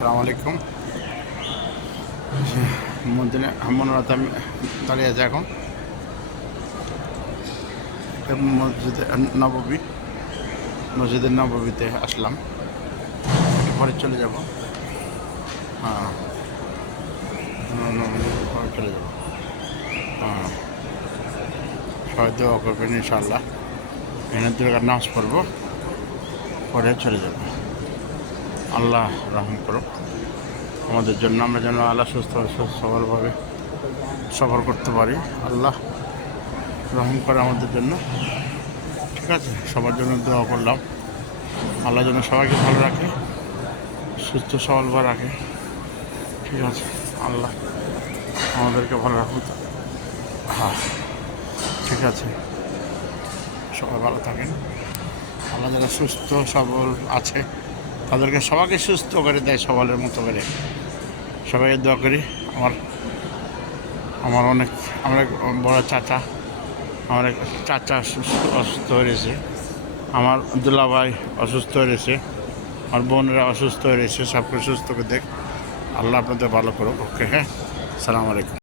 আসসালামু আলাইকুম। মদিনা মনোরাতে আমি দাঁড়িয়ে আছি এখন মসজিদের নববীতে আসলাম, পরে চলে যাব। হ্যাঁ, পরে চলে যাব। হ্যাঁ, সবাই দোয়া করবেন ইনশাআল্লাহ। এখানে দুর্গার নামাজ পড়বো, পরে চলে যাব। আল্লাহ রহম করুক আমাদের জন্য, আমরা যেন আল্লাহ সুস্থ সবলভাবে সফর করতে পারি। আল্লাহ রহম করে আমাদের জন্য। ঠিক আছে, সবার জন্য দোয়া করলাম। আল্লাহ যেন সবাইকে ভালো রাখে, সুস্থ সবলভাবে রাখে। ঠিক আছে, আল্লাহ আমাদেরকে ভালো রাখুক। হ্যাঁ, ঠিক আছে, সবাই ভালো থাকেন। আল্লাহ যারা সুস্থ সবল আছে তাদেরকে সবাইকে সুস্থ করে দেয়, সবলের মতো করে। সবাই দোয়া করি। আমার আমার অনেক আমার এক বড় চাচা, আমার এক চাচা অসুস্থ হয়েছে, আমার দুলাভাই অসুস্থ হয়েছে, আমার বোনেরা অসুস্থ হয়েছে। সবকে সুস্থ করে দেখ আল্লাহ, আপনাদের ভালো করুক। ওকে, হ্যাঁ, আসসালামু আলাইকুম।